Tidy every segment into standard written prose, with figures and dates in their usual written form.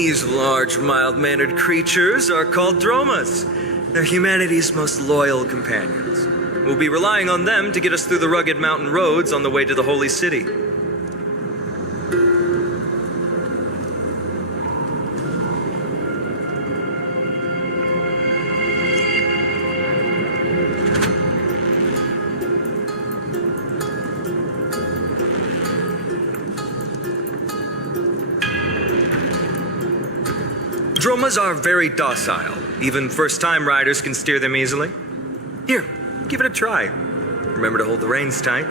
These large, mild-mannered creatures are called dromas. They're humanity's most loyal companions. We'll be relying on them to get us through the rugged mountain roads on the way to the Holy City. Dromas are very docile. Even first-time riders can steer them easily. Here, give it a try. Remember to hold the reins tight.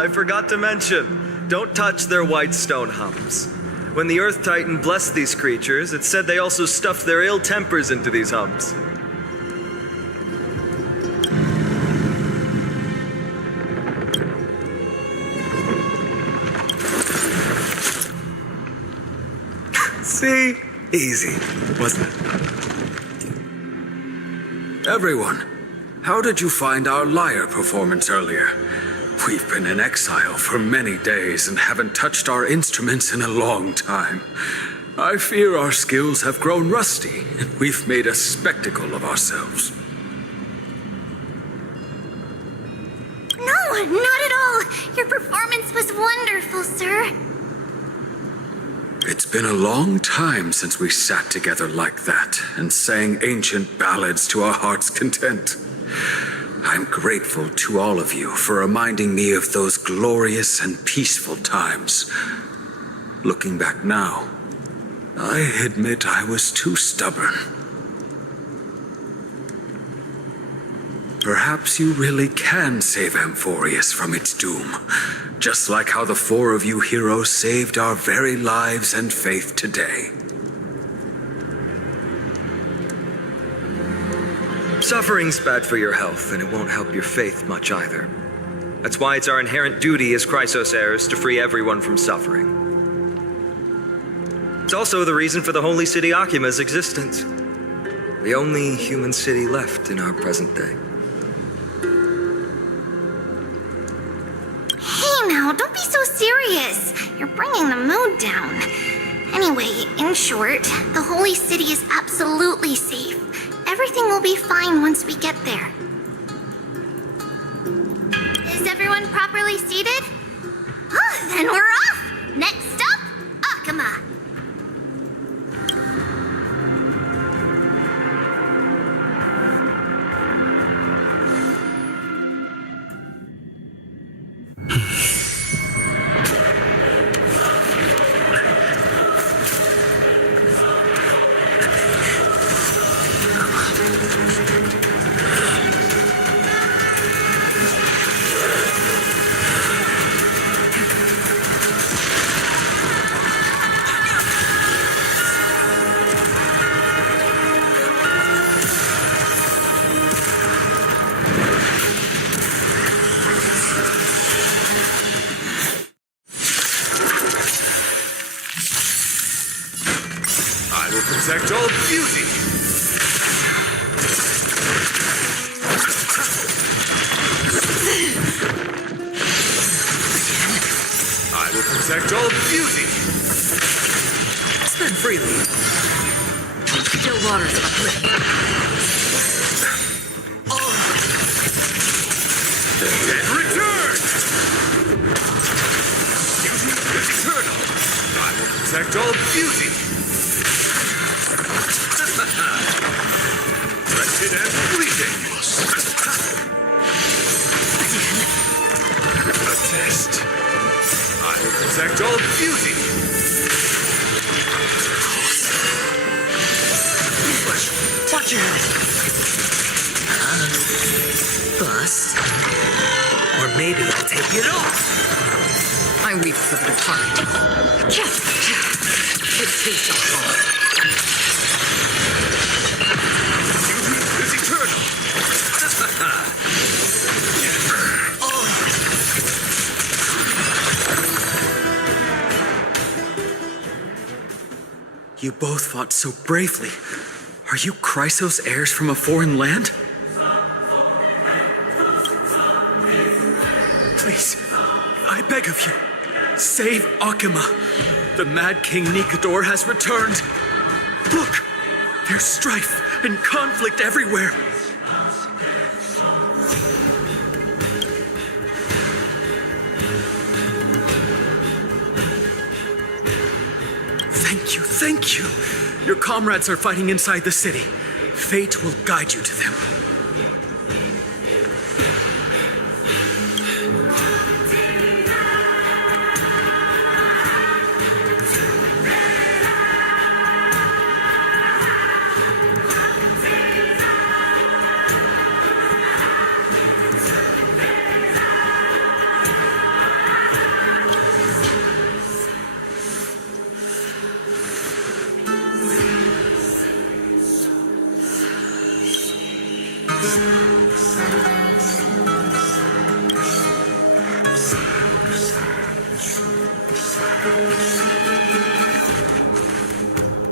I forgot to mention, don't touch their white stone humps. When the Earth Titan blessed these creatures, it said they also stuffed their ill tempers into these humps. See? Easy, wasn't it? Everyone, how did you find our lyre performance earlier? We've been in exile for many days and haven't touched our instruments in a long time. I fear our skills have grown rusty, and we've made a spectacle of ourselves. No, not at all. Your performance was wonderful, sir. It's been a long time since we sat together like that and sang ancient ballads to our heart's content. I'm grateful to all of you for reminding me of those glorious and peaceful times. Looking back now, I admit I was too stubborn. Perhaps you really can save Amphoreus from its doom, just like how the four of you heroes saved our very lives and faith today. Suffering's bad for your health, and it won't help your faith much either. That's why it's our inherent duty as Chrysos heirs to free everyone from suffering. It's also the reason for the Holy City Akima's existence. The only human city left in our present day. Hey now, don't be so serious. You're bringing the mood down. Anyway, in short, the Holy City is absolutely safe. Everything will be fine once we get there. Is everyone properly seated? Oh, then we're off! Next stop, Akama. I will protect all beauty. I will protect all beauty. Spend freely. Still waters uplift. And return! Beauty is eternal. I will protect all beauty. Wretched and fleeting. A test. I will protect all beauty. Watch your head. Bust. Or maybe I'll take it off. I weep for the departed. It takes a fall. It's eternal! You both fought so bravely. Are you Chrysos heirs from a foreign land? Please, I beg of you, save Akima. The Mad King Nikador has returned. Look, there's strife and conflict everywhere. Thank you. Your comrades are fighting inside the city. Fate will guide you to them.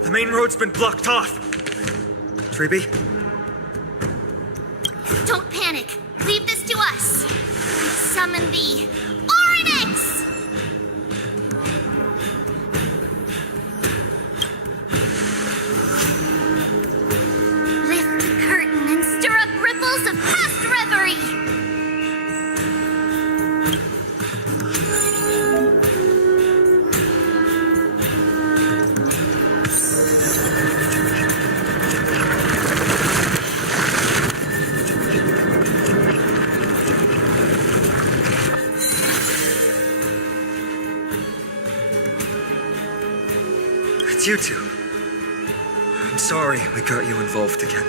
The main road's been blocked off. Treeby? Don't panic. Leave this to us. Summon the Oryx! Lift the curtain and stir up ripples of past reverie. It's you two. I'm sorry we got you involved again.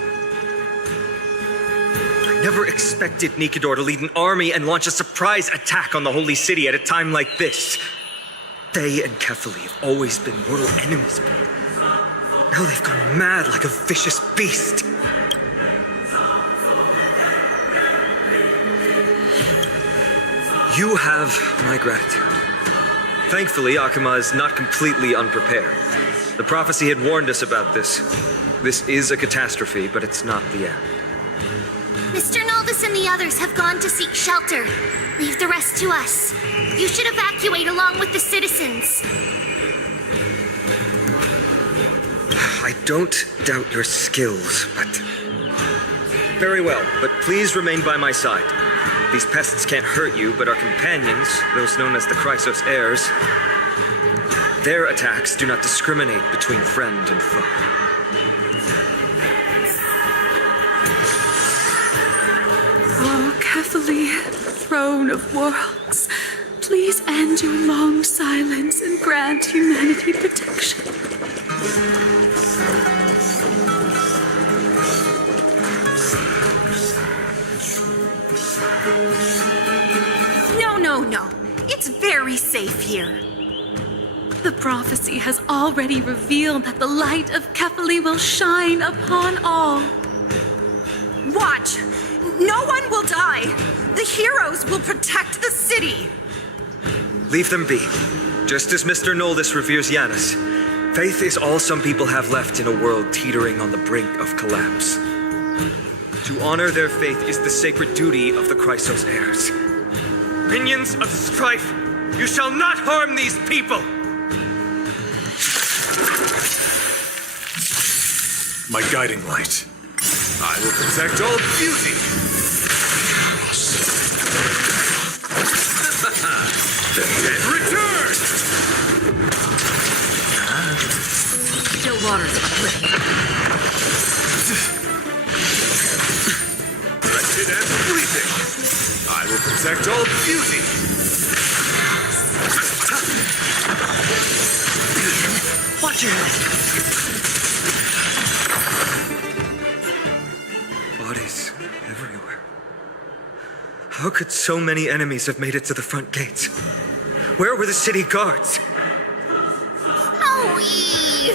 I never expected Nikador to lead an army and launch a surprise attack on the Holy City at a time like this. They and Kefali have always been mortal enemies, but now they've gone mad like a vicious beast. You have my gratitude. Thankfully, Akima is not completely unprepared. The prophecy had warned us about this. This is a catastrophe, but it's not the end. Mr. Naldis and the others have gone to seek shelter. Leave the rest to us. You should evacuate along with the citizens. I don't doubt your skills, but... Very well, but please remain by my side. These pests can't hurt you, but our companions, those known as the Chrysos heirs, their attacks do not discriminate between friend and foe. Oh, Kefali, throne of worlds, please end your long silence and grant humanity protection. No. It's very safe here. The prophecy has already revealed that the light of Kefali will shine upon all. Watch! No one will die! The heroes will protect the city! Leave them be. Just as Mr. Noldis reveres Yanis, faith is all some people have left in a world teetering on the brink of collapse. To honor their faith is the sacred duty of the Chrysos heirs. Minions of strife, you shall not harm these people! My guiding light. I will protect all beauty! The dead return! Still waters uplifting. Wretched and fleeting! I will protect all beauty! Watch your head. Bodies everywhere. How could so many enemies have made it to the front gates? Where were the city guards? Snowy!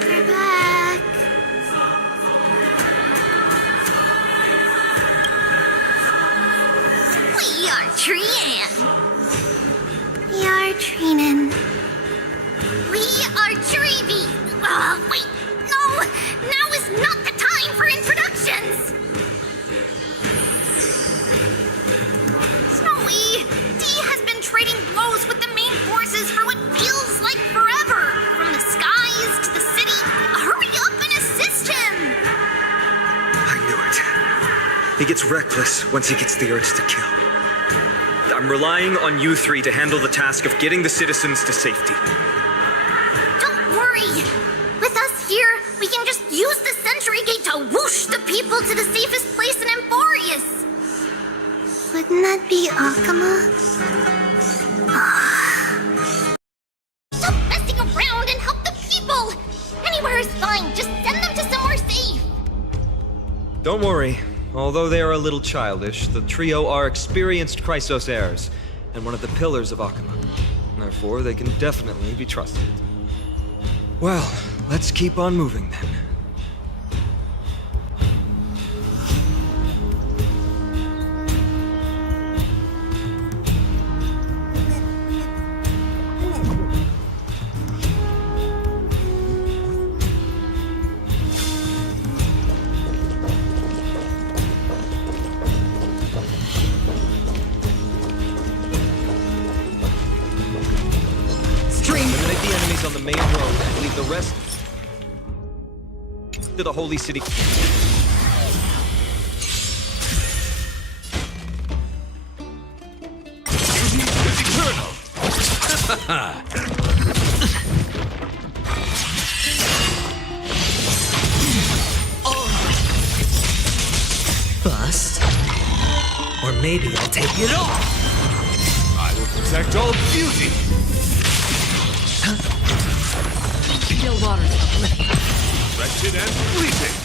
We're back. We are Trian. We are Trinan. We are Trevi. Wait. No! Now is not the time for introductions! Snowy, Dee has been trading blows with the main forces for what feels like forever. From the skies to the city. Hurry up and assist him! I knew it. He gets reckless once he gets the urge to kill. I'm relying on you three to handle the task of getting the citizens to safety. Don't worry. With us here, we can just use the Century Gate to whoosh the people to the safest place in Amphoreus. Wouldn't that be Akama? Stop messing around and help the people! Anywhere is fine, just send them to somewhere safe! Don't worry. Although they are a little childish, the trio are experienced Chrysos heirs, and one of the pillars of Akama. Therefore, they can definitely be trusted. Well, let's keep on moving then. Eliminate the enemies on the main road and leave the rest to the holy city. Bust. Or maybe I'll take it off. I will protect all beauty. Still water's uplifting. Wretched and fleeting.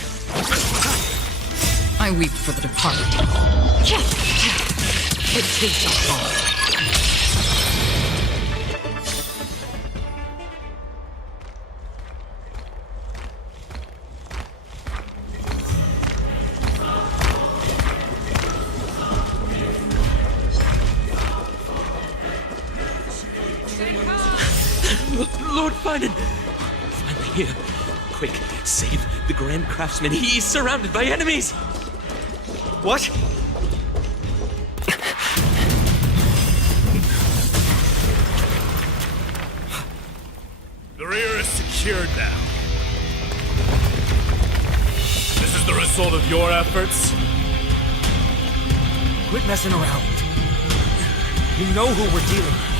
I weep for the departed. It takes us all. Lord Finan! Finally here. Quick, save the Grand Craftsman. He's surrounded by enemies! What? The rear is secured now. This is the result of your efforts? Quit messing around. You know who we're dealing with.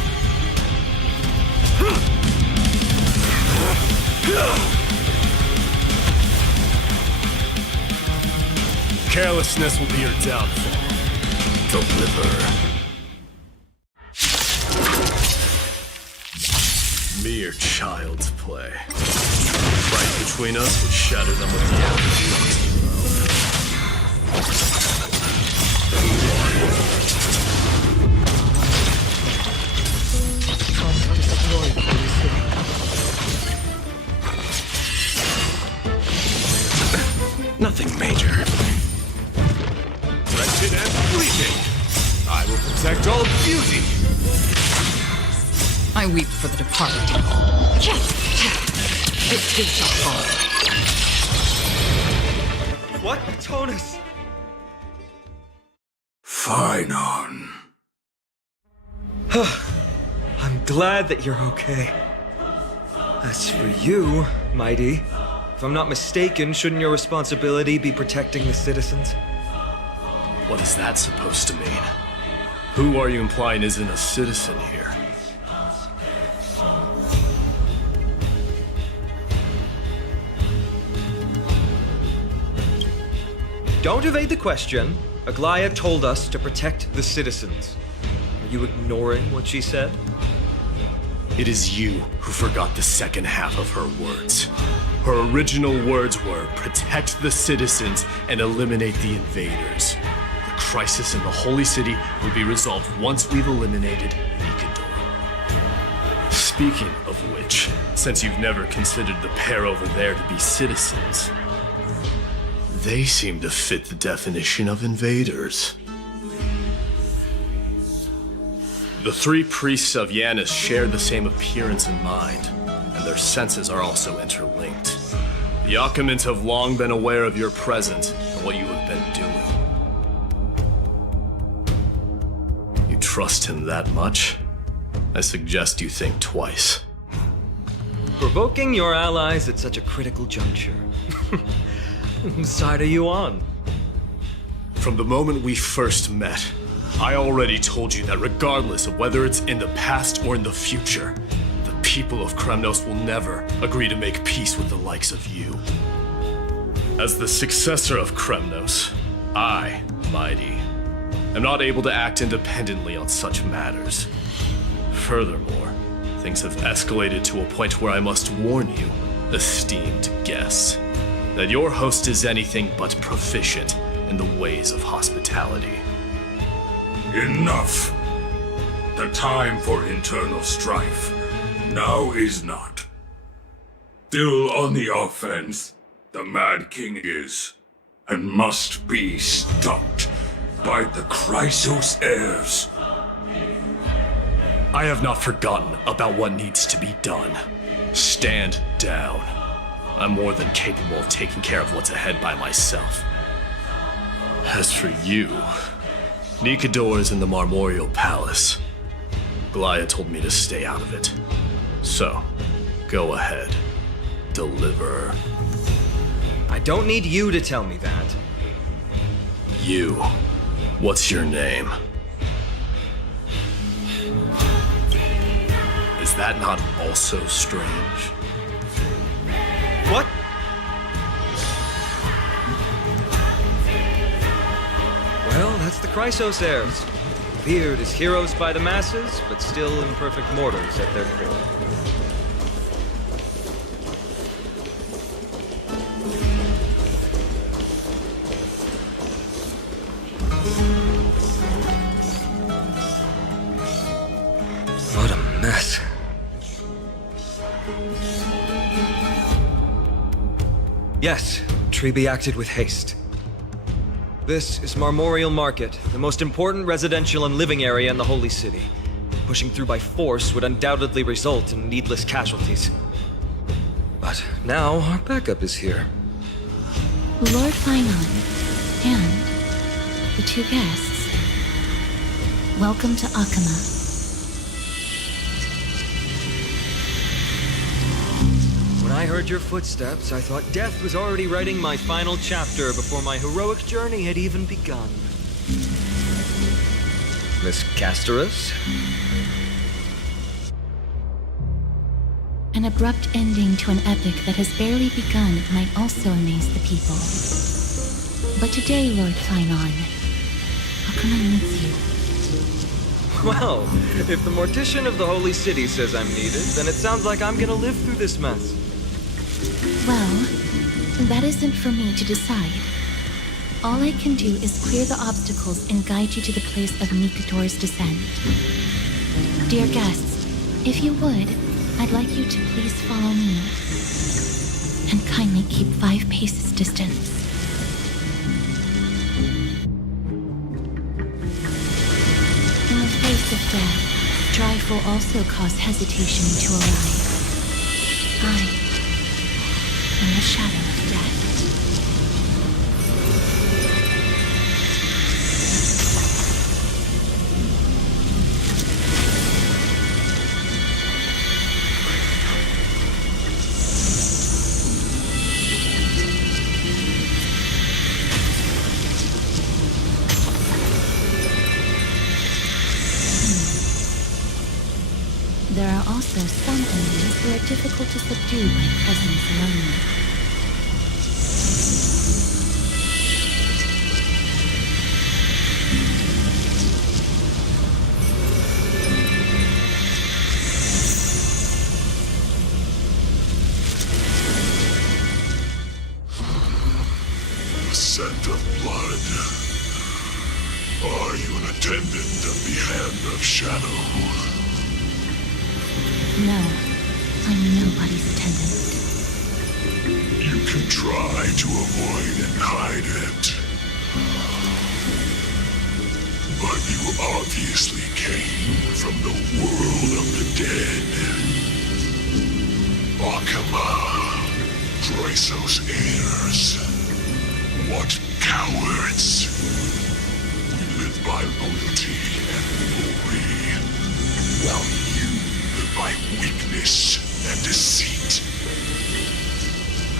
Carelessness will be your downfall. Deliver. Mere child's play. Fight between us would shatter them with the aftershocks. Nothing major. Wretched and fleeting. I will protect all beauty. I weep for the departed. It takes us all. What? Tonus? Finon. I'm glad that you're okay. As for you, Mighty, if I'm not mistaken, shouldn't your responsibility be protecting the citizens? What is that supposed to mean? Who are you implying isn't a citizen here? Don't evade the question. Aglaya told us to protect the citizens. Are you ignoring what she said? It is you who forgot the second half of her words. Her original words were, protect the citizens and eliminate the invaders. The crisis in the Holy City will be resolved once we've eliminated Nikador. Speaking of which, since you've never considered the pair over there to be citizens, they seem to fit the definition of invaders. The three priests of Yanis share the same appearance and mind, and their senses are also interlinked. The Achaemins have long been aware of your presence and what you have been doing. You trust him that much? I suggest you think twice. Provoking your allies at such a critical juncture. Whose side are you on? From the moment we first met, I already told you that regardless of whether it's in the past or in the future, the people of Kremnos will never agree to make peace with the likes of you. As the successor of Kremnos, I, Mighty, am not able to act independently on such matters. Furthermore, things have escalated to a point where I must warn you, esteemed guests, that your host is anything but proficient in the ways of hospitality. Enough! The time for internal strife now is not. Still on the offense, the Mad King is, and must be stopped by the Chrysos heirs. I have not forgotten about what needs to be done. Stand down. I'm more than capable of taking care of what's ahead by myself. As for you, Nikador is in the Marmorial Palace. Glia told me to stay out of it. So, go ahead. Deliver. I don't need you to tell me that. You. What's your name? Is that not also strange? What? Well, that's the Chrysos heirs. Revered as heroes by the masses, but still imperfect mortals at their core. What a mess. Yes, Treby acted with haste. This is Marmorial Market, the most important residential and living area in the Holy City. Pushing through by force would undoubtedly result in needless casualties. But now our backup is here. Lord Finon and the two guests. Welcome to Akamma. When I heard your footsteps, I thought death was already writing my final chapter before my heroic journey had even begun. Miss Casterus? An abrupt ending to an epic that has barely begun might also amaze the people. But today, Lord Finon, Akamma needs you. Well, if the Mortician of the Holy City says I'm needed, then it sounds like I'm gonna live through this mess. Well, that isn't for me to decide. All I can do is clear the obstacles and guide you to the place of Nikador's descent. Dear guests, if you would, I'd like you to please follow me. And kindly keep 5 paces distance. In the face of death, strife will also cause hesitation to arrive. I am the shadow of death. There are also some enemies who are difficult to subdue by presence alone. the scent of blood. Are you an attendant of the Hand of Shadow? No, I'm nobody's attendant. You can try to avoid and hide it. But you obviously came from the world of the dead. Akama, Droisos heirs. What cowards! We live by loyalty and glory, while you live by weakness and deceit.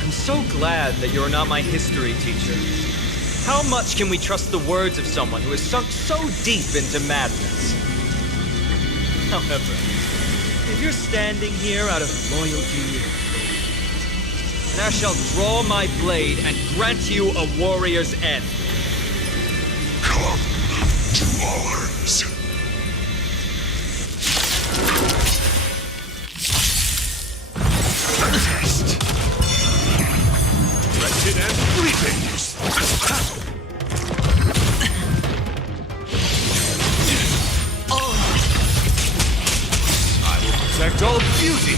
I'm so glad that you're not my history teacher. How much can we trust the words of someone who has sunk so deep into madness? However, if you're standing here out of loyalty, then I shall draw my blade and grant you a warrior's end. Come to arms. Test. Wretched and fleeting. I will protect all beauty.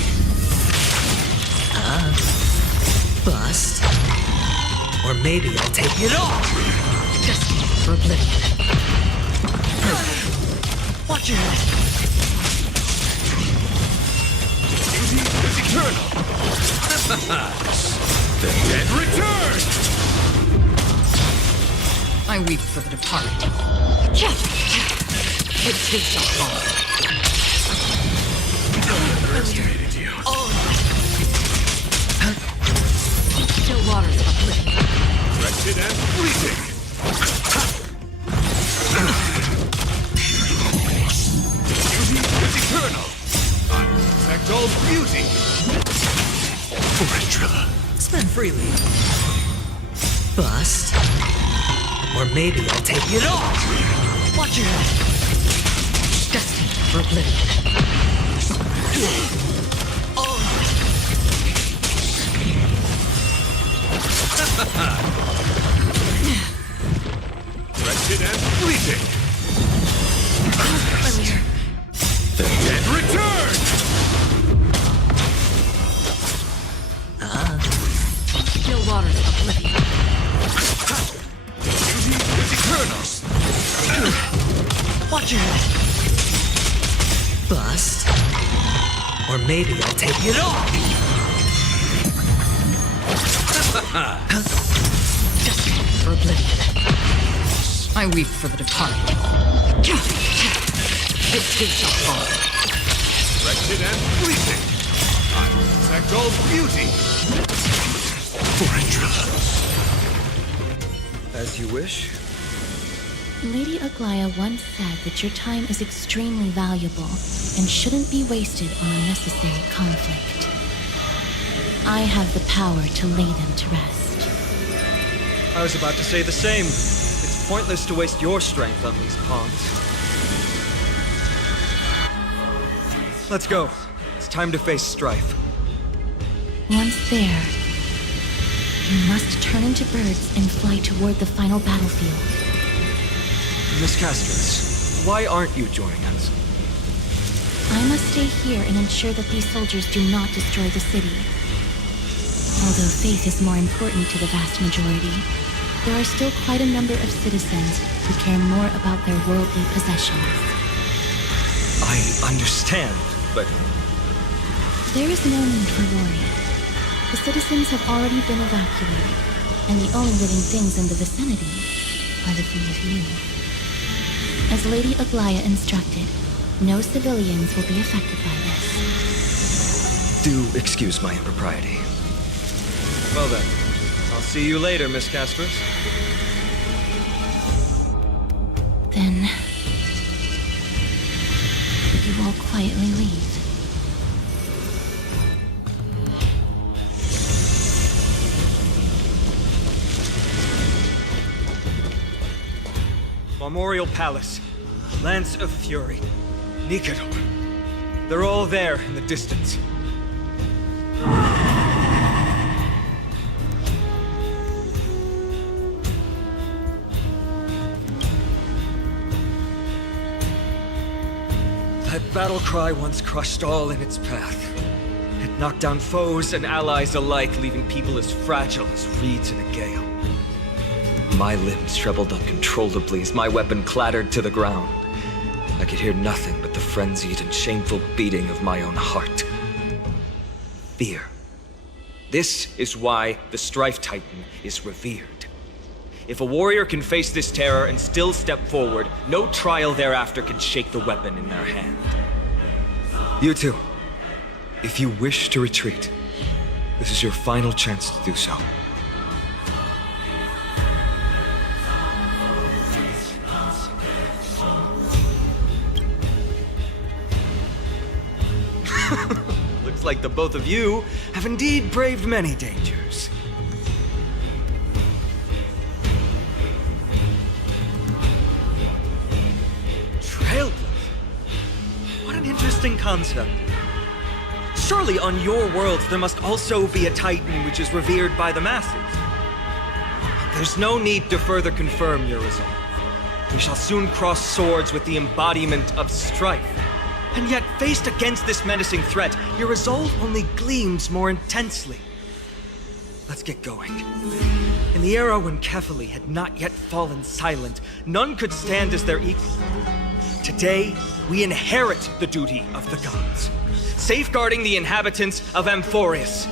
Bust. Or maybe I'll take it all. Just for oblivion. Watch your head. Beauty is eternal. The dead return. I weep for the departed. It takes a fall. Underestimated you. Still waters of oblivion. Wretched and fleeting. Beauty is eternal. I will protect all beauty. Ventrilla. Spend freely. Bust. Or maybe I'll take it all. Watch your head. Destined for oblivion. Wretched and fleeting. The dead return. Still waters of oblivion. Beauty is eternal. Watch your head. Bust. Or maybe I'll take it all. Destined for oblivion. I weep for the departed. It too shall fall. Wretched and fleeting. I will protect all beauty. Ventrilla. As you wish. Lady Aglaya once said that your time is extremely valuable and shouldn't be wasted on unnecessary conflict. I have the power to lay them to rest. I was about to say the same. It's pointless to waste your strength on these pawns. Let's go. It's time to face strife. Once there, you must turn into birds and fly toward the final battlefield. Miss Castris, why aren't you joining us? I must stay here and ensure that these soldiers do not destroy the city. Although faith is more important to the vast majority, there are still quite a number of citizens who care more about their worldly possessions. I understand, but There is no need for worry. The citizens have already been evacuated, and the only living things in the vicinity are the three of you. As Lady Aglaya instructed, no civilians will be affected by this. do excuse my impropriety. Well then, I'll see you later, Miss Castris. Then, you all quietly leave. Memorial Palace, Lance of Fury, Nikador. They're all there in the distance. battle cry once crushed all in its path. It knocked down foes and allies alike, leaving people as fragile as reeds in a gale. My limbs trembled uncontrollably as my weapon clattered to the ground. I could hear nothing but the frenzied and shameful beating of my own heart. Fear. This is why the Strife Titan is revered. If a warrior can face this terror and still step forward, no trial thereafter can shake the weapon in their hand. You two, if you wish to retreat, this is your final chance to do so. Looks like the both of you have indeed braved many dangers. Trailblazer? What an interesting concept. Surely on your worlds there must also be a Titan which is revered by the masses. There's no need to further confirm your resolve. We shall soon cross swords with the embodiment of strife. And yet, faced against this menacing threat, your resolve only gleams more intensely. Let's get going. In the era when Kefali had not yet fallen silent, none could stand as their equal. Today, we inherit the duty of the gods, safeguarding the inhabitants of Amphoreus.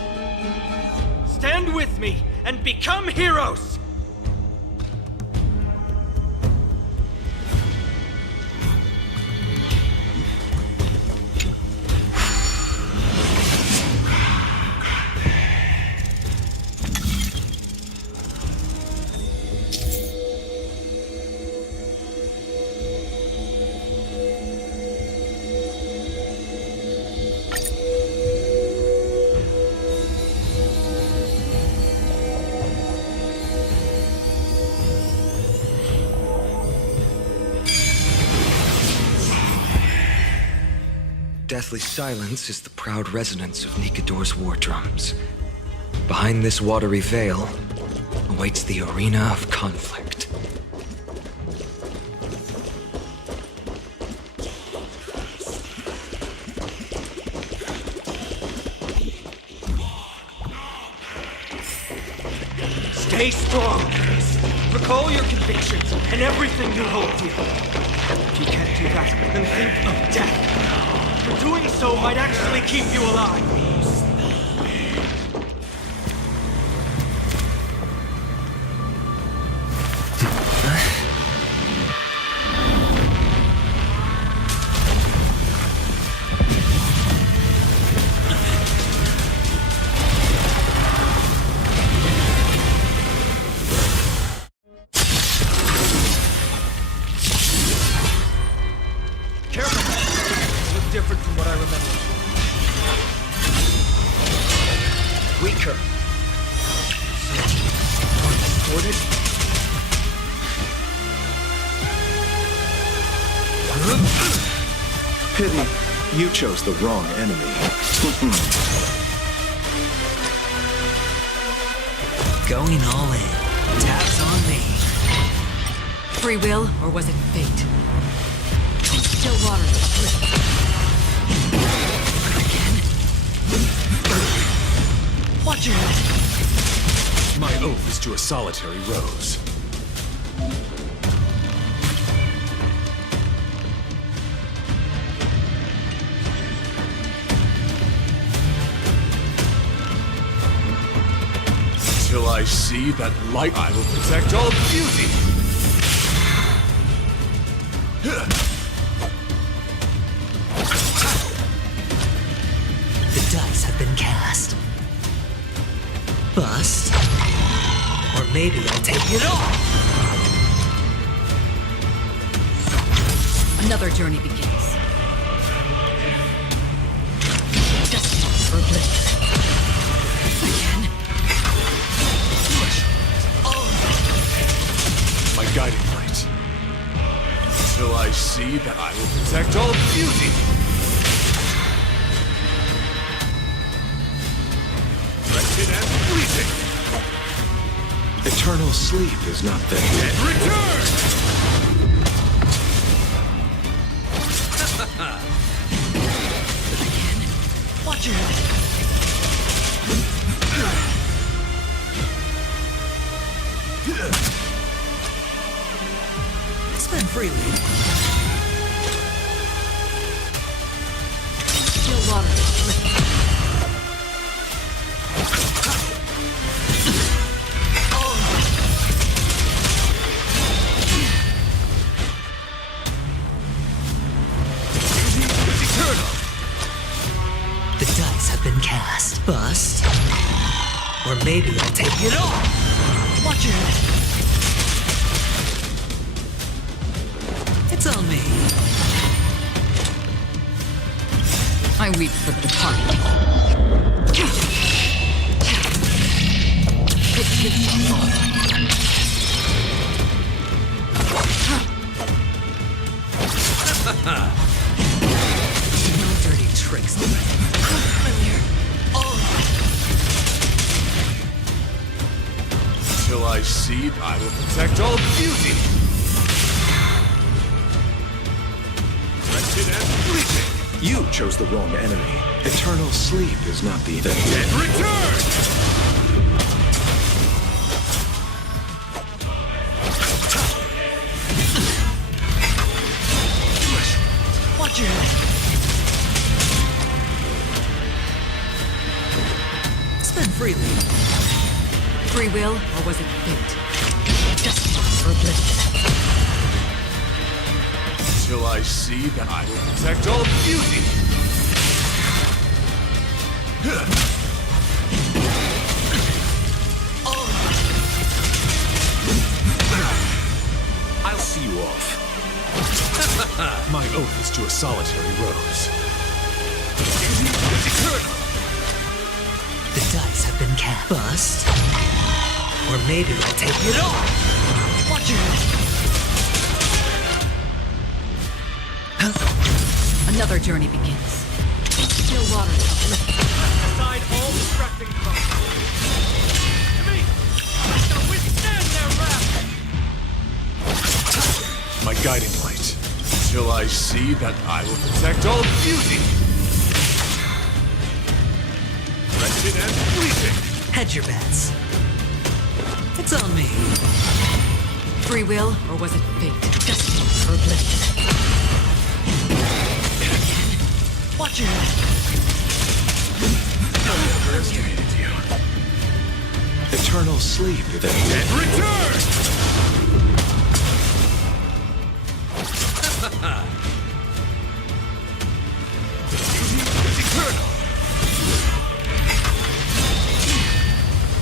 Stand with me and become heroes! Deathly silence is the proud resonance of Nikador's war drums. Behind this watery veil awaits the arena of conflict. Stay strong! Recall your convictions and everything you hold dear. If you can't do that, then think of death. For doing so might actually keep you alive. Different from what I remember. Weaker. More distorted. Pity, you chose the wrong enemy. Going all in. Tabs on me. Free will, or was it fate? Still water. Watch your head. My oath is to a solitary rose. Till I see that light, I will protect all beauty! The dice have been cast. Bust. Or maybe I'll take it off. Another journey begins. Destiny for bliss. Again. My guiding light. Till I see that I will protect all beauty! Wretched and fleeting! Eternal sleep is not the And return! Watch your head. Spend freely. Still water. The dice have been cast. Bust. Or maybe I'll take it all. Watch your head. It's on me. I weep for the departed. No dirty tricks. I'm here. Till I see, I will protect all beauty. Wretched and fleeting. You chose the wrong enemy. Eternal sleep is not the The dead return! Watch your head. Spend freely. Free will, or was it fate? Destiny or oblivion? Till I see that I will protect all beauty. I'll see you off. My oath is to a solitary rose. The dice have been cast. Bust. Or maybe I'll take it all. Watch your head. Another journey begins. Still water. Aside all distracting thoughts. To me, I shall withstand their wrath. My guiding light. Till I see that I will protect all beauty. Wretched and fleeting. Hedge your bets. It's on me. Free will, or was it fate? Destiny or oblivion? Watch your head. Underestimated you. Eternal sleep, then. Dead return! Eternal!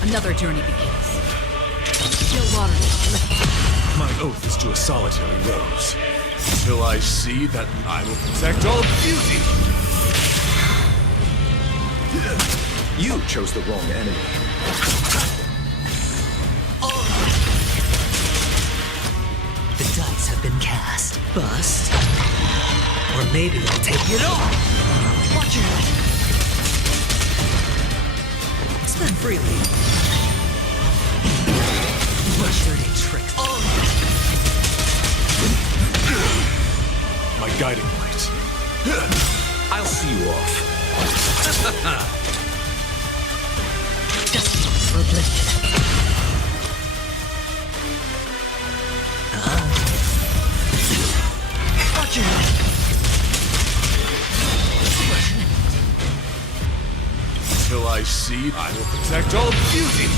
Another journey begins. Still water. My oath is to a solitary rose. Till I see that I will protect all beauty. You chose the wrong enemy. The dice have been cast. Bust. Or maybe I'll take it all. Watch your head. Spend freely. What dirty tricks? My guiding light. I'll see you off. Destiny or oblivion? Watch your head. Till I see, I will protect all beauty.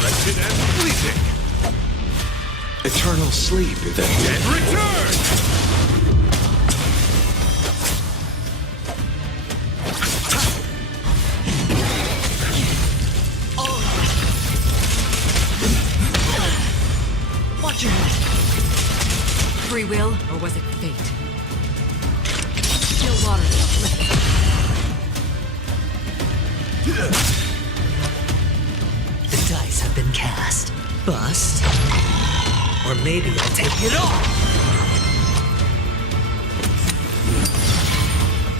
Wretched and fleeting. Eternal sleep, then. Dead return! Watch your head. Free will, or was it fate? Still water. The dice have been cast. Bust. Or maybe I'll take it all.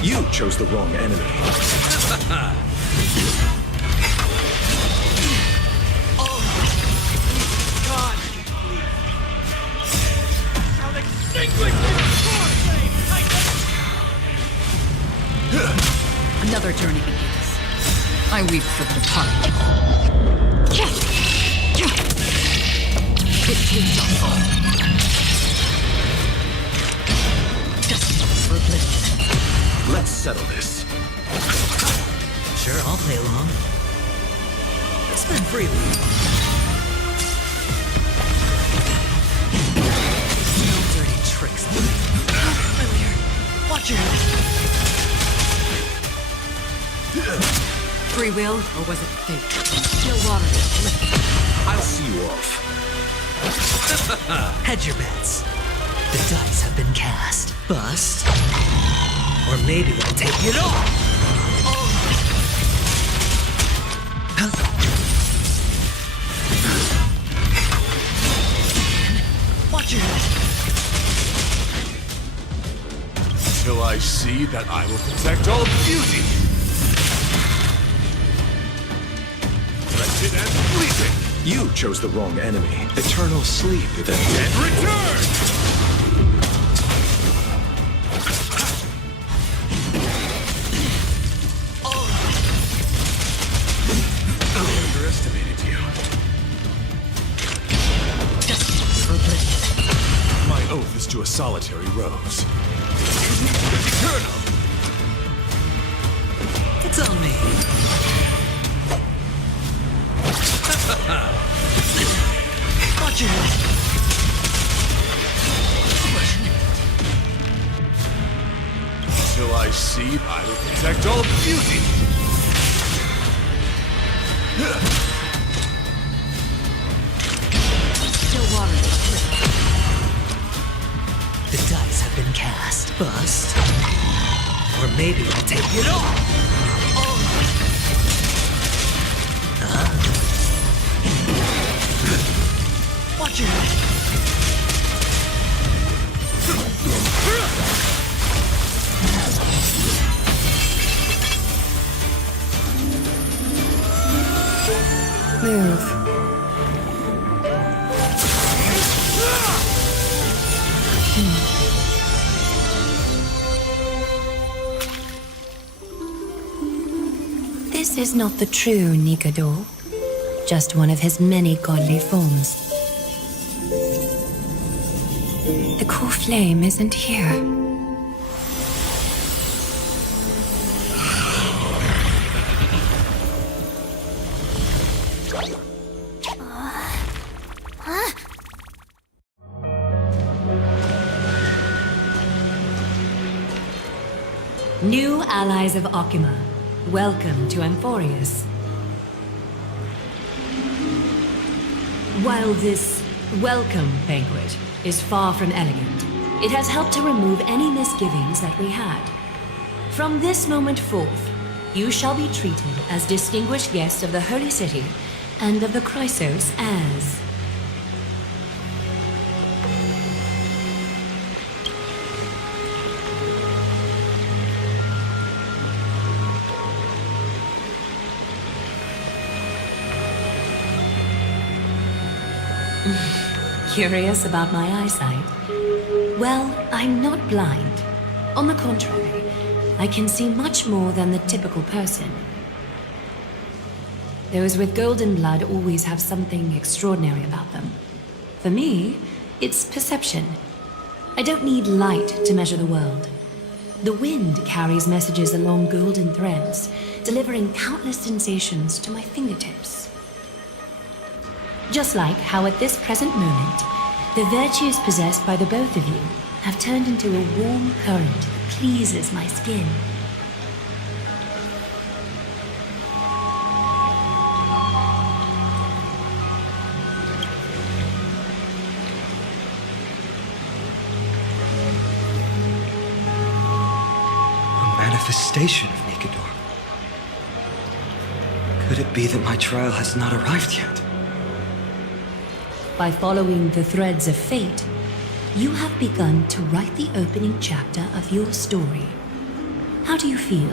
You chose the wrong enemy. God, shall extinguish your force, Titan! I weep for the departed. It takes a fall. Destined for oblivion. Let's settle this. Sure, I'll play along. Spend freely. No dirty tricks. Earlier. Watch your head. Free will, or was it fate? Still water. I'll see you off. Hedge your bets. The dice have been cast. Bust. Or maybe I'll take it all. Watch your head. Till I see that I will protect all beauty. Wretched and fleeting. You chose the wrong enemy. Eternal sleep. The dead Return! I underestimated you. My oath is to a solitary rose. Eternal! It's on me. Watch your head. Till I see, I will protect all beauty. Still water. The dice have been cast. Bust. Or maybe I'll take it all. Watch your head. Move. This is not the true Nikador, just one of his many godly forms. The core flame isn't here. New allies of Okima, welcome to Amphoreus. While this welcome banquet is far from elegant, it has helped to remove any misgivings that we had. From this moment forth, you shall be treated as distinguished guests of the Holy City and of the Chrysos as... Curious about my eyesight? Well, I'm not blind. On the contrary, I can see much more than the typical person. Those with golden blood always have something extraordinary about them. For me, it's perception. I don't need light to measure the world. The wind carries messages along golden threads, delivering countless sensations to my fingertips. Just like how at this present moment, the virtues possessed by the both of you have turned into a warm current that pleases my skin. A manifestation of Nikador. Could it be that my trial has not arrived yet? By following the threads of fate, you have begun to write the opening chapter of your story. How do you feel?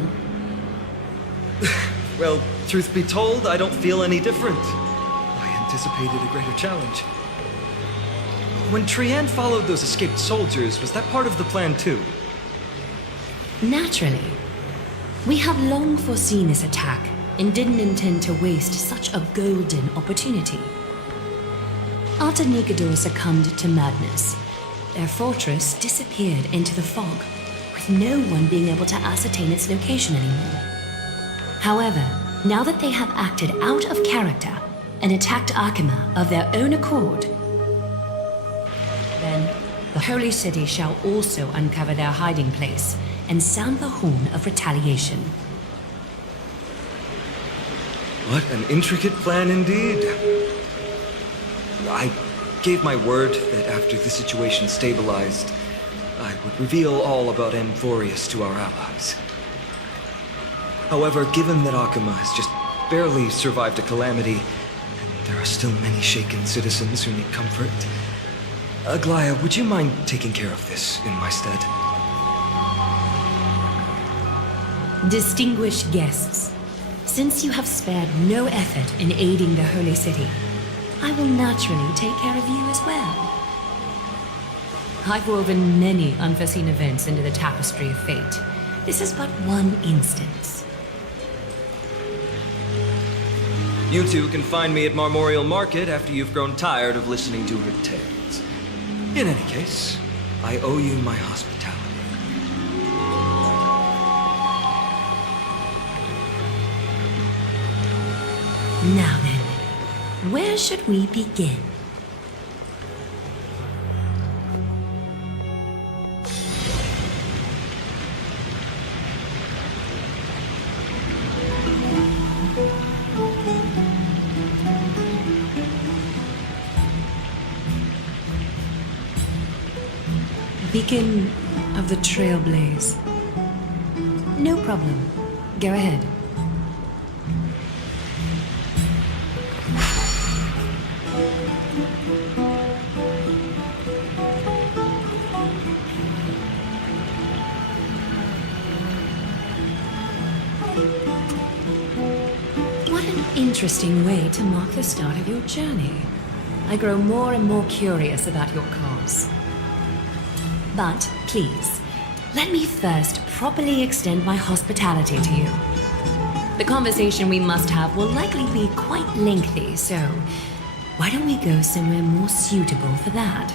Well, truth be told, I don't feel any different. I anticipated a greater challenge. When Trian followed those escaped soldiers, was that part of the plan too? Naturally. We have long foreseen this attack, and didn't intend to waste such a golden opportunity. After Nikedor succumbed to madness, their fortress disappeared into the fog, with no one being able to ascertain its location anymore. However, now that they have acted out of character and attacked Arkema of their own accord, then the Holy City shall also uncover their hiding place and sound the horn of retaliation. What an intricate plan indeed. I gave my word that after the situation stabilized, I would reveal all about Amphoreus to our allies. However, given that Akuma has just barely survived a calamity, and there are still many shaken citizens who need comfort, Aglaya, would you mind taking care of this in my stead? Distinguished guests, since you have spared no effort in aiding the Holy City, I will naturally take care of you as well. I've woven many unforeseen events into the tapestry of fate. This is but one instance. You two can find me at Marmorial Market after you've grown tired of listening to her tales. In any case, I owe you my hospitality. Now then, where should we begin? Beacon of the Trailblaze. No problem. Go ahead. What an interesting way to mark the start of your journey. I grow more and more curious about your cause. But please, let me first properly extend my hospitality to you. The conversation we must have will likely be quite lengthy, so why don't we go somewhere more suitable for that?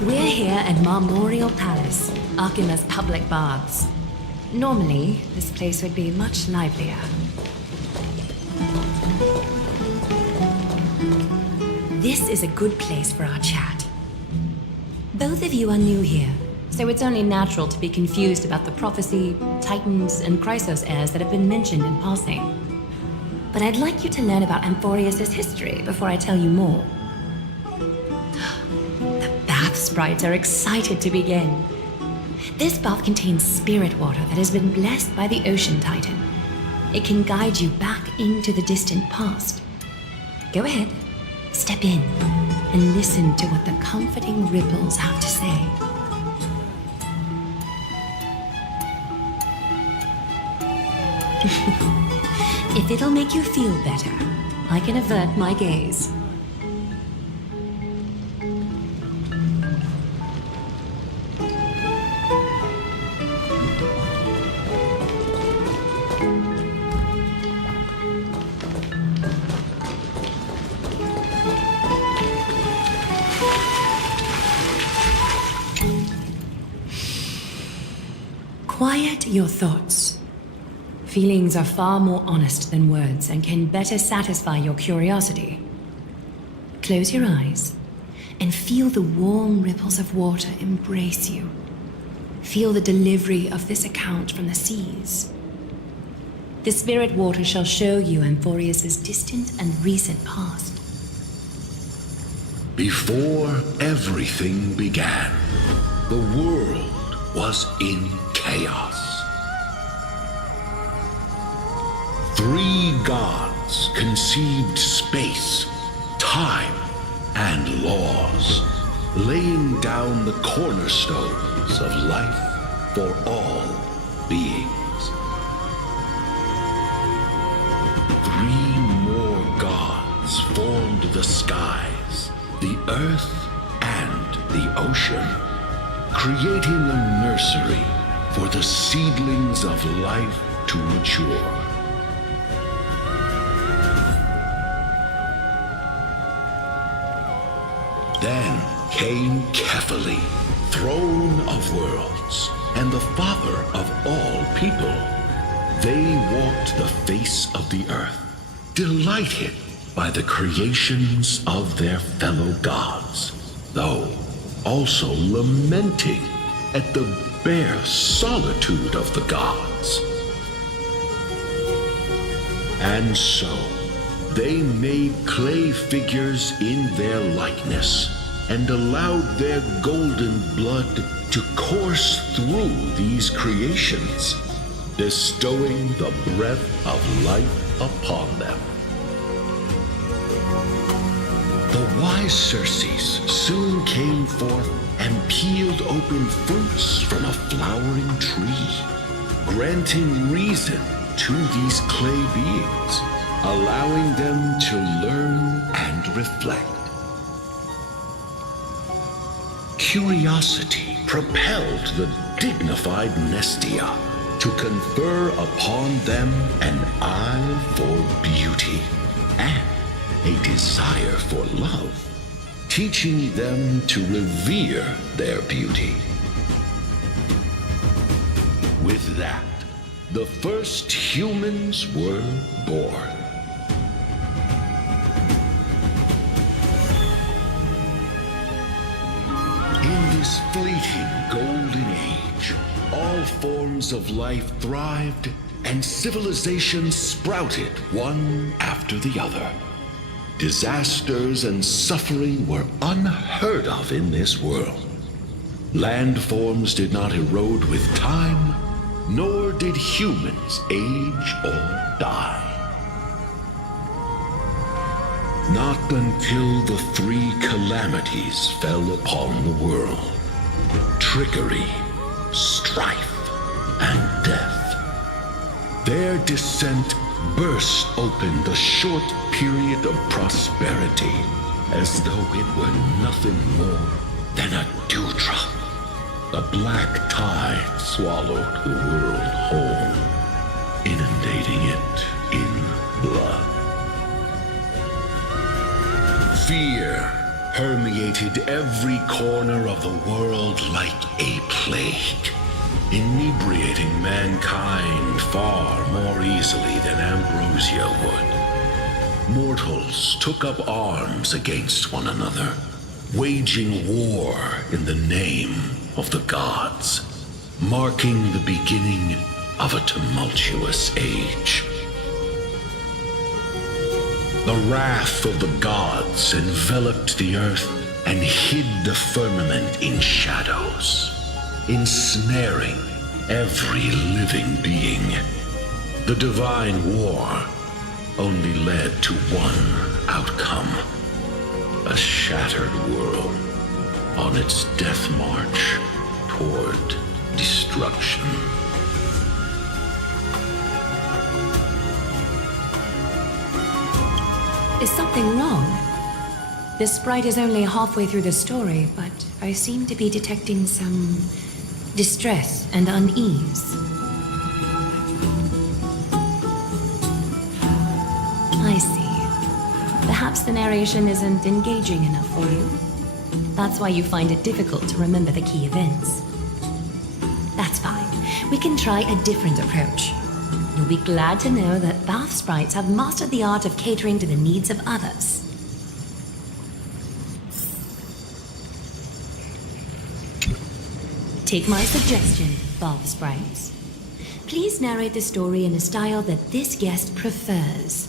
We're here at Marmorial Palace, Arkima's public baths. Normally, this place would be much livelier. This is a good place for our chat. Both of you are new here, so it's only natural to be confused about the prophecy, titans, and Chrysos heirs that have been mentioned in passing. But I'd like you to learn about Amphoreus' history before I tell you more. Sprites are excited to begin. This bath contains spirit water that has been blessed by the Ocean Titan. It can guide you back into the distant past. Go ahead, step in, and listen to what the comforting ripples have to say. If it'll make you feel better, I can avert my gaze. Quiet your thoughts. Feelings are far more honest than words and can better satisfy your curiosity. Close your eyes and feel the warm ripples of water embrace you. Feel the delivery of this account from the seas. The spirit water shall show you Amphoreus' distant and recent past. Before everything began, the world was in chaos. 3 gods conceived space, time, and laws, laying down the cornerstones of life for all beings. 3 more gods formed the skies, the earth, and the ocean, creating a nursery for the seedlings of life to mature. Then came Kephali, throne of worlds, and the father of all people. They walked the face of the earth, delighted by the creations of their fellow gods, though also lamenting at the bare solitude of the gods. And so, they made clay figures in their likeness and allowed their golden blood to course through these creations, bestowing the breath of life upon them. The wise Circes soon came forth and peeled open fruits from a flowering tree, granting reason to these clay beings, allowing them to learn and reflect. Curiosity propelled the dignified Nestia to confer upon them an eye for beauty and a desire for love, teaching them to revere their beauty. With that, the first humans were born. In this fleeting golden age, all forms of life thrived and civilizations sprouted one after the other. Disasters and suffering were unheard of in this world. Landforms did not erode with time, nor did humans age or die. Not until the 3 calamities fell upon the world: trickery, strife, and death. Their descent burst open the short period of prosperity, as though it were nothing more than a dewdrop. The black tide swallowed the world whole, inundating it in blood. Fear permeated every corner of the world like a plague, inebriating mankind far more easily than ambrosia would. Mortals took up arms against one another, waging war in the name of the gods, marking the beginning of a tumultuous age. The wrath of the gods enveloped the earth and hid the firmament in shadows, ensnaring every living being. The divine war only led to one outcome: a shattered world on its death march toward destruction. Is something wrong? The sprite is only halfway through the story, but I seem to be detecting some distress and unease. I see. Perhaps the narration isn't engaging enough for you. That's why you find it difficult to remember the key events. That's fine. We can try a different approach. You'll be glad to know that bath sprites have mastered the art of catering to the needs of others. Take my suggestion, bath sprites. Please narrate the story in a style that this guest prefers.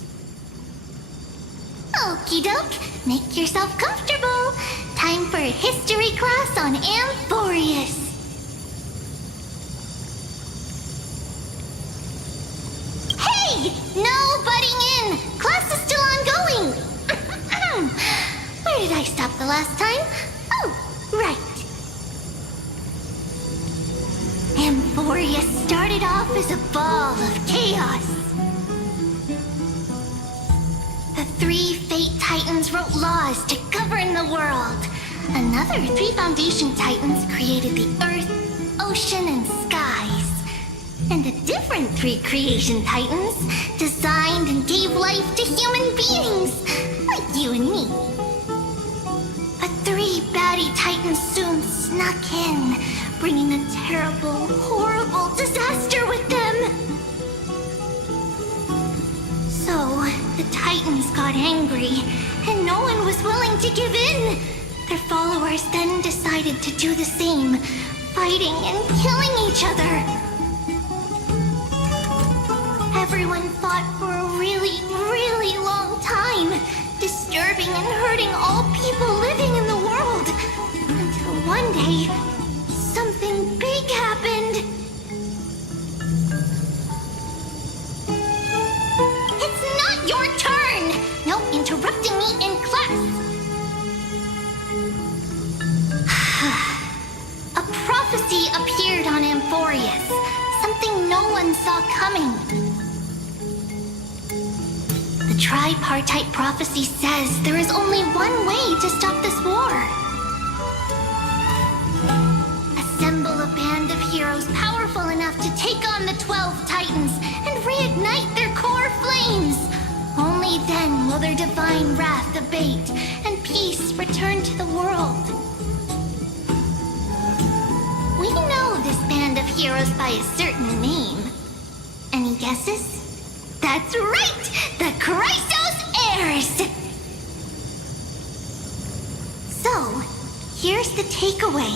Okie doke, make yourself comfortable. Time for a history class on Amphoreus. Hey! No butting in! Class is still ongoing! Where did I stop the last time? Oh, right. Amphoreus started off as a ball of chaos. The 3 Fate Titans wrote laws to govern the world. Another 3 Foundation Titans created the earth, ocean, and skies. And a different 3 Creation Titans designed and gave life to human beings, like you and me. But 3 baddie Titans soon snuck in, bringing a terrible, horrible disaster with them. So, the Titans got angry, and no one was willing to give in. Their followers then decided to do the same, fighting and killing each other. Everyone fought for a really, really long time, disturbing and hurting all people living in the world. Until one day, something big happened. It's not your turn! No interrupting me in class. A prophecy appeared on Amphoreus, something no one saw coming. The tripartite prophecy says there is only one way to stop this war. Assemble a band of heroes powerful enough to take on the 12 Titans and reignite their core flames. Only then will their divine wrath abate and peace return to the world. We know this band of heroes by a certain name. Any guesses? That's right! The Chrysos Heirs! So, here's the takeaway.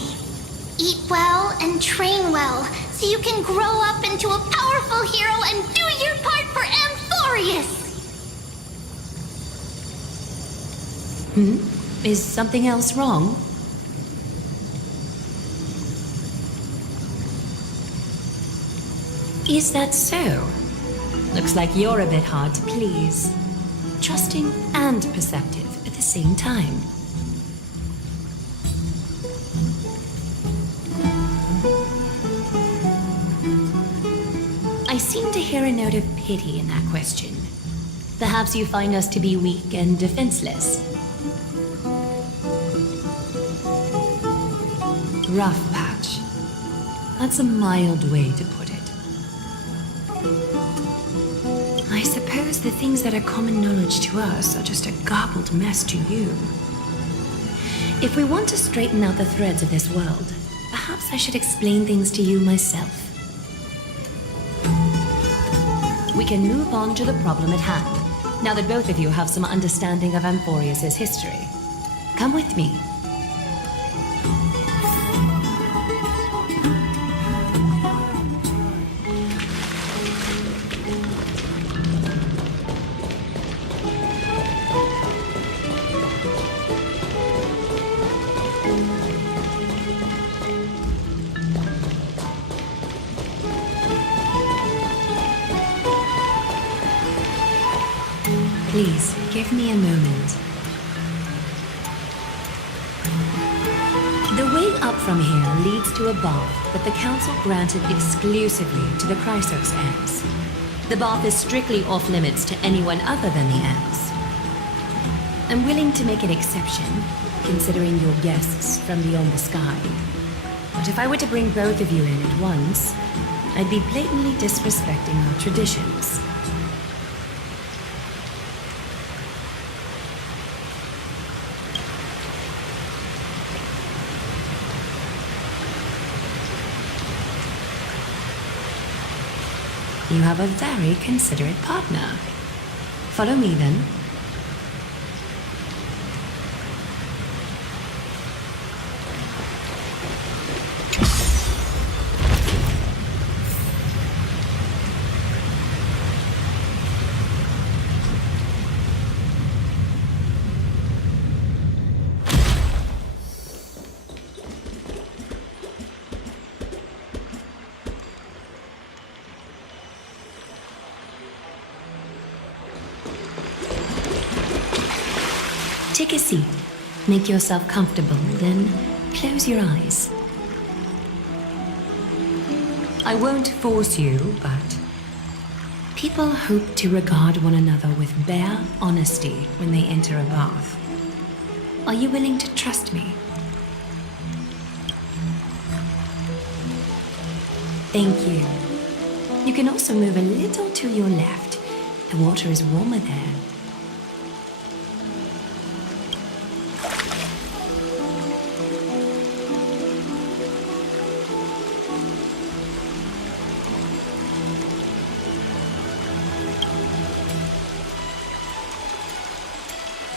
Eat well and train well, so you can grow up into a powerful hero and do your part for Amphoreus! Is something else wrong? Is that so? Looks like you're a bit hard to please. Trusting and perceptive at the same time. I seem to hear a note of pity in that question. Perhaps you find us to be weak and defenseless. Rough patch. That's a mild way to put it. I suppose the things that are common knowledge to us are just a garbled mess to you. If we want to straighten out the threads of this world, perhaps I should explain things to you myself. We can move on to the problem at hand, now that both of you have some understanding of Amphoreus' history. Come with me. Please, give me a moment. The way up from here leads to a bath that the Council granted exclusively to the Chrysos Heirs. The bath is strictly off-limits to anyone other than the Heirs. I'm willing to make an exception, considering your guests from beyond the sky. But if I were to bring both of you in at once, I'd be blatantly disrespecting our traditions. You have a very considerate partner. Follow me then. Take a seat. Make yourself comfortable, then close your eyes. I won't force you, but people hope to regard one another with bare honesty when they enter a bath. Are you willing to trust me? Thank you. You can also move a little to your left. The water is warmer there.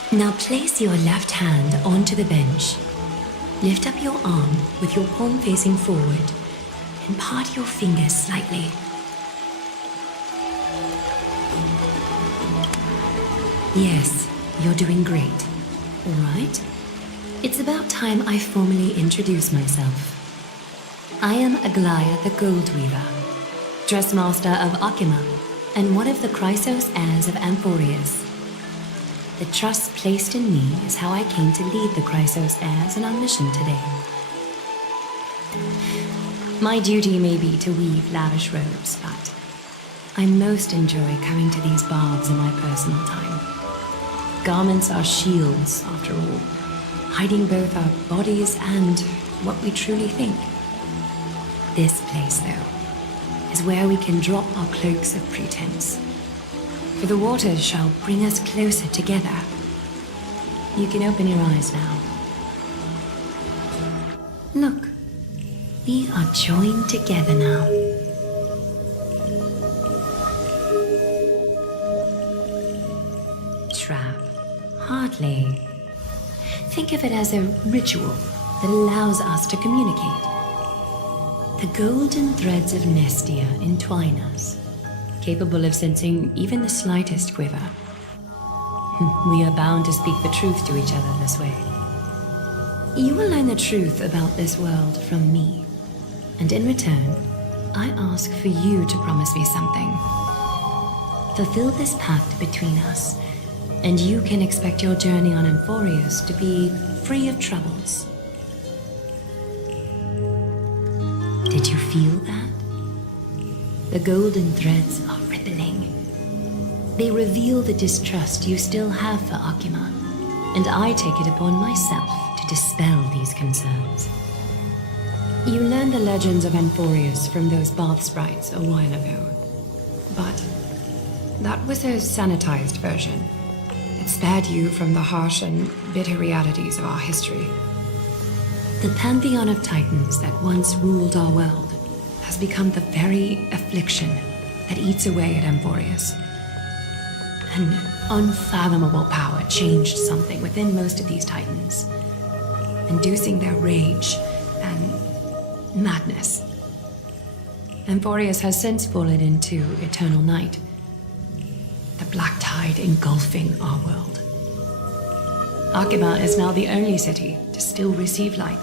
Now place your left hand onto the bench. Lift up your arm with your palm facing forward and part your fingers slightly. Yes, you're doing great. All right? It's about time I formally introduce myself. I am Aglaya the Gold Weaver, Dressmaster of Akima, and one of the Chrysos heirs of Amphoreus. The trust placed in me is how I came to lead the Chrysos heirs on our mission today. My duty may be to weave lavish robes, but I most enjoy coming to these baths in my personal time. Garments are shields, after all, hiding both our bodies and what we truly think. This place, though, is where we can drop our cloaks of pretense. For the waters shall bring us closer together. You can open your eyes now. Look, we are joined together now. Trap? Hardly. Think of it as a ritual that allows us to communicate. The golden threads of Nestia entwine us, capable of sensing even the slightest quiver. We are bound to speak the truth to each other this way. You will learn the truth about this world from me, and in return, I ask for you to promise me something. Fulfill this pact between us, and you can expect your journey on Amphoreus to be free of troubles. Did you feel that? The golden threads are rippling. They reveal the distrust you still have for Akima, and I take it upon myself to dispel these concerns. You learned the legends of Amphoreus from those bath sprites a while ago, but that was a sanitized version. It spared you from the harsh and bitter realities of our history. The pantheon of titans that once ruled our world has become the very affliction that eats away at Amphoreus. An unfathomable power changed something within most of these titans, inducing their rage and madness. Amphoreus has since fallen into eternal night, the black tide engulfing our world. Akima is now the only city to still receive light,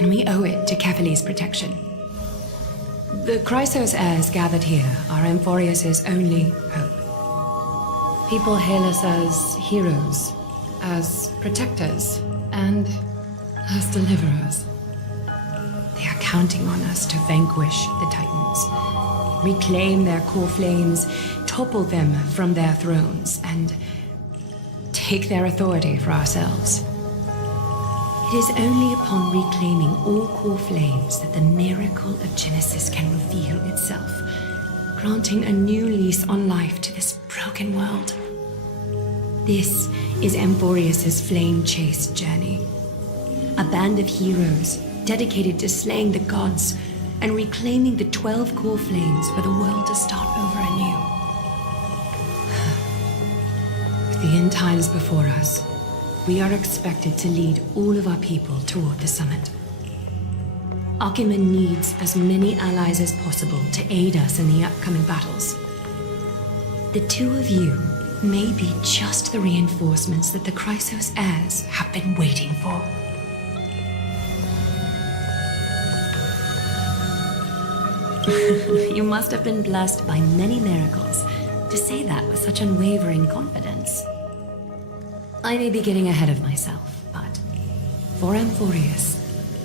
and we owe it to Kefali's protection. The Chrysos heirs gathered here are Amphoreus' only hope. People hail us as heroes, as protectors, and as deliverers. They are counting on us to vanquish the Titans, reclaim their core flames, topple them from their thrones, and take their authority for ourselves. It is only upon reclaiming all core flames that the miracle of Genesis can reveal itself, granting a new lease on life to this broken world. This is Amphoreus' flame chase journey. A band of heroes dedicated to slaying the gods and reclaiming the 12 core flames for the world to start over anew. With the end times before us, we are expected to lead all of our people toward the summit. Akima needs as many allies as possible to aid us in the upcoming battles. The two of you may be just the reinforcements that the Chrysos heirs have been waiting for. You must have been blessed by many miracles to say that with such unwavering confidence. I may be getting ahead of myself, but for Amphoreus,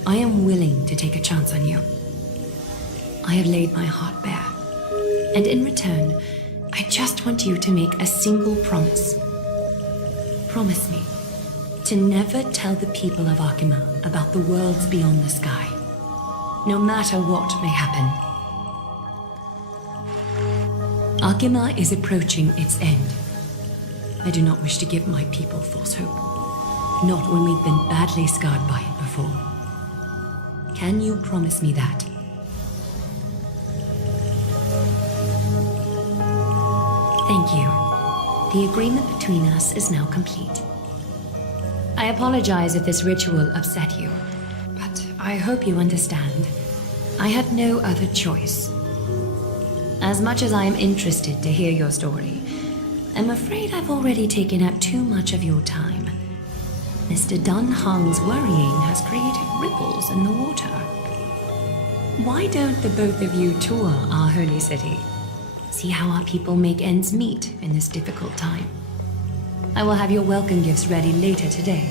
I am willing to take a chance on you. I have laid my heart bare, and in return, I just want you to make a single promise. Promise me to never tell the people of Akima about the worlds beyond the sky, no matter what may happen. Akima is approaching its end. I do not wish to give my people false hope, not when we've been badly scarred by it before. Can you promise me that? Thank you. The agreement between us is now complete. I apologize if this ritual upset you, but I hope you understand. I had no other choice. As much as I am interested to hear your story, I'm afraid I've already taken up too much of your time. Mr. Dun Hong's worrying has created ripples in the water. Why don't the both of you tour our holy city? See how our people make ends meet in this difficult time. I will have your welcome gifts ready later today.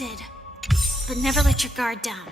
expected. But never let your guard down.